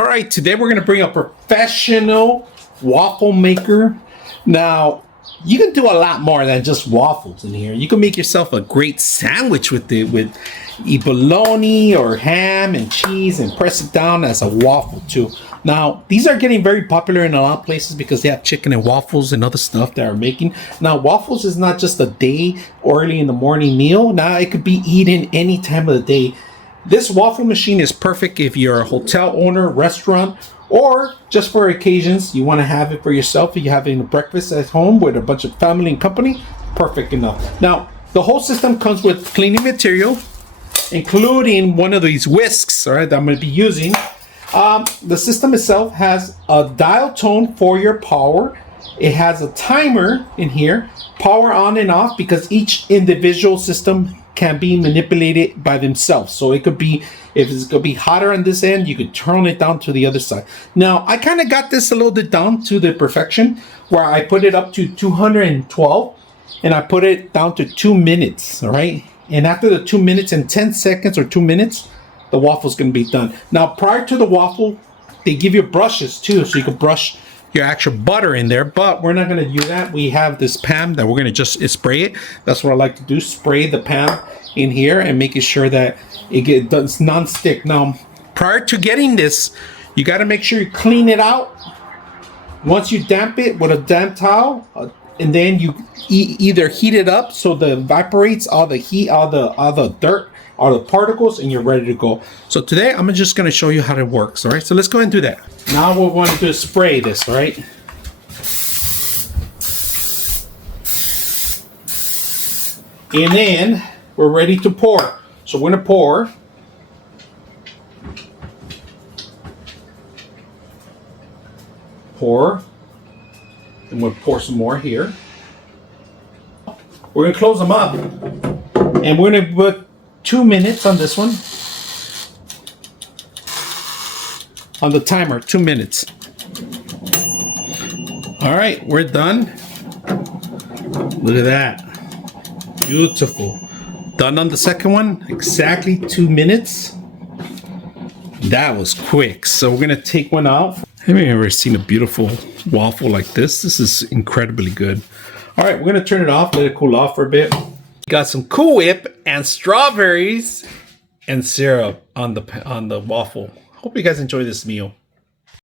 All right, today we're gonna bring a professional waffle maker. Now, you can do a lot more than just waffles in here. You can make yourself a great sandwich with it, with bologna or ham and cheese, and press it down as a waffle too. Now, these are getting very popular in a lot of places because they have chicken and waffles and other stuff that are making. Now, waffles is not just a day early in the morning meal. Now, it could be eaten any time of the day. This waffle machine is perfect if you're a hotel owner, restaurant, or just for occasions. You want to have it for yourself. If you're having a breakfast at home with a bunch of family and company, perfect enough. Now, the whole system comes with cleaning material, including one of these whisks, all right, that I'm going to be using. The system itself has a dial tone for your power. It has a timer in here, power on and off, because each individual system can be manipulated by themselves. So it could be, if it's gonna be hotter on this end, you could turn it down to the other side. Now, I kind of got this a little bit down to the perfection where I put it up to 212 and I put it down to 2 minutes, all right? And after the 2 minutes and 10 seconds or 2 minutes, the waffle's gonna be done. Now, prior to the waffle, they give you brushes too, so you can brush your actual butter in there, but we're not going to do that. We have this pan that we're going to just spray it. That's what I like to do, spray the pan in here and making sure that it does non-stick. Now, prior to getting this, you got to make sure you clean it out. Once you damp it with a damp towel, and then you either heat it up so that it evaporates all the heat, all the dirt, all the particles, and you're ready to go. So today I'm just going to show you how it works. All right, so let's go and do that. Now what we want to do is spray this, all right? And then we're ready to pour. So we're going to pour. Pour. And we'll pour some more here. We're going to close them up. And we're going to put 2 minutes on this one. On the timer, 2 minutes. All right, we're done. Look at that. Beautiful. Done on the second one, exactly 2 minutes. That was quick. So we're gonna take one out. Have you ever seen a beautiful waffle like this? This is incredibly good. All right, we're gonna turn it off, let it cool off for a bit. Got some Cool Whip and strawberries and syrup on the waffle. Hope you guys enjoy this meal.